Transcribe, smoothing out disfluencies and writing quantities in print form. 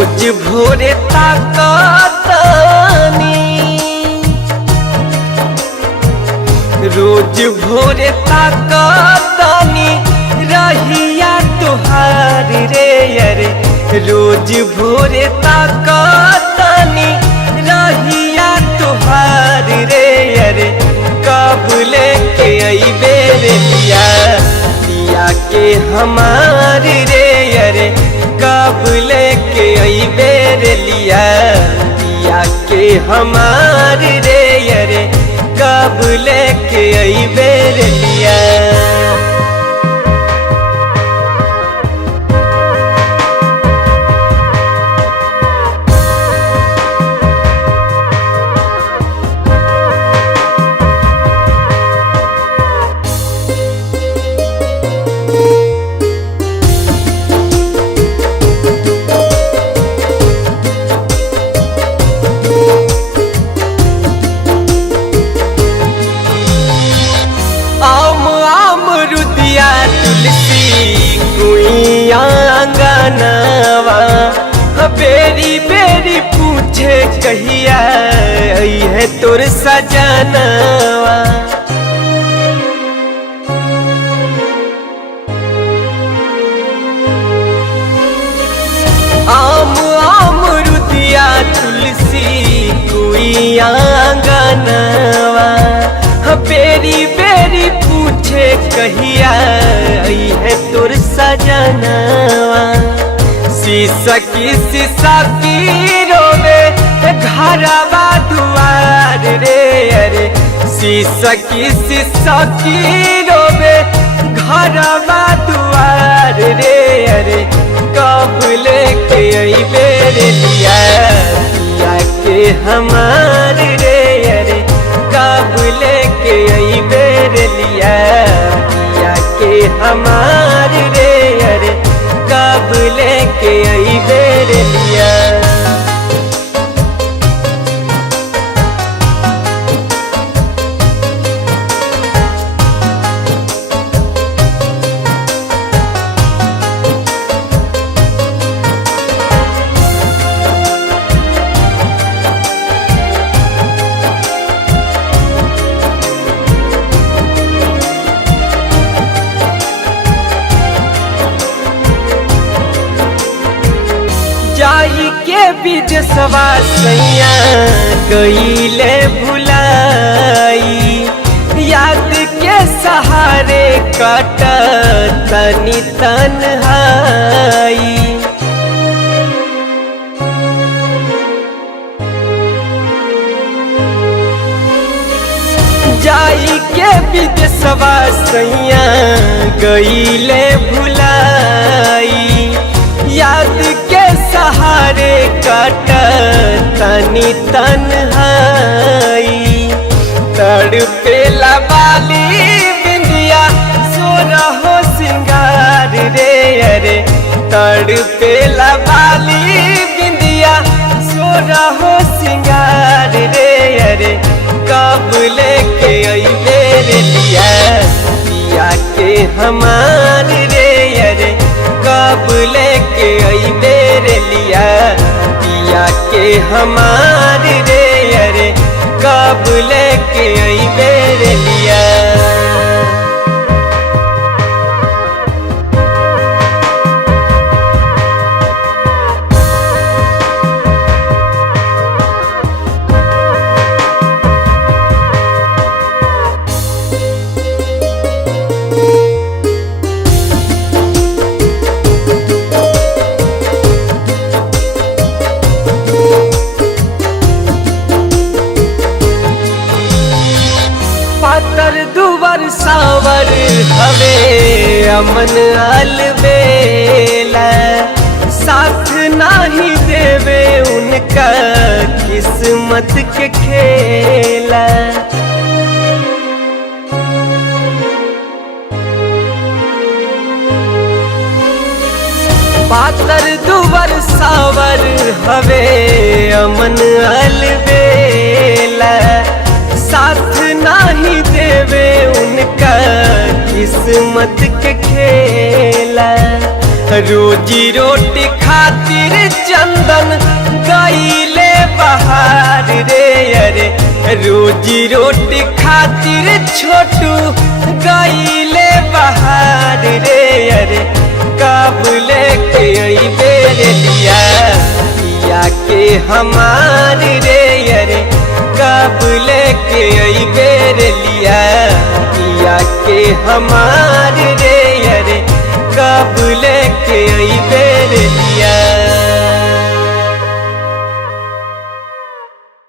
रोज भोरे ताकतानी, रोज भोरे ताकतानी रहिया तुहार रे अरे। रोज भोरे ताकतानी रहिया तुहार रे अरे। कब लेके अइबे रे लिया के हमार रे अरे। कब लेके अइबे रे लिया के हमार रे अरे। कब लेके अइबे रे लिया। बेरी बेरी पूछे कहिया आई है तोर सजनवा। आम आम रुदिया तुलसी कोई आंगनवा। बेरी बेरी पूछे कहिया आई है तोर सजनवा। शीशा की रोवे घरवा दुआर रे अरे। शीशा की रोवे घरवा दुआर रे अरे। कब लेके अइबे रे लिया के हमार रे अरे। कब लेके अइबे रे लिया के हमार रे अरे। कब लेके अइबे रे लिया। जाई के विदेशवा सैया गईले भुलाई। याद के सहारे कट तनी तन्हाई। जाई के विदेशवा सैया गईले भुलाई। याद के सहारे कट तनी तन्हाई। तड़पेला बाली बिंदिया सोरहो सिंगार रे अरे। तड़पेला बाली बिंदिया सोरहो सिंगार रे अरे। कब लेके अइबे रे लिया के हमार रे अरे। कब लेके अइबे रे लिया के हमार रे अरे। कब लेके अइबे रे लिया। दुवर सावर हवे अमन अलबेला। साथ नाही देवे उनका किस्मत के खेला। पातर दुवर सावर हवे अमन अलबेला। साथ नाही देवे उनका किस्मत के खेला। रोजी रोटी खातिर चंदन गईले बहार रे अरे रोजी रोटी खातिर छोटू गईले बहार रे अरे कब लेके अइबे रे लिया के हमार रे अरे कब लेके अइबे रे लिया के हमार रे अरे कब लेके अइबे रे लिया।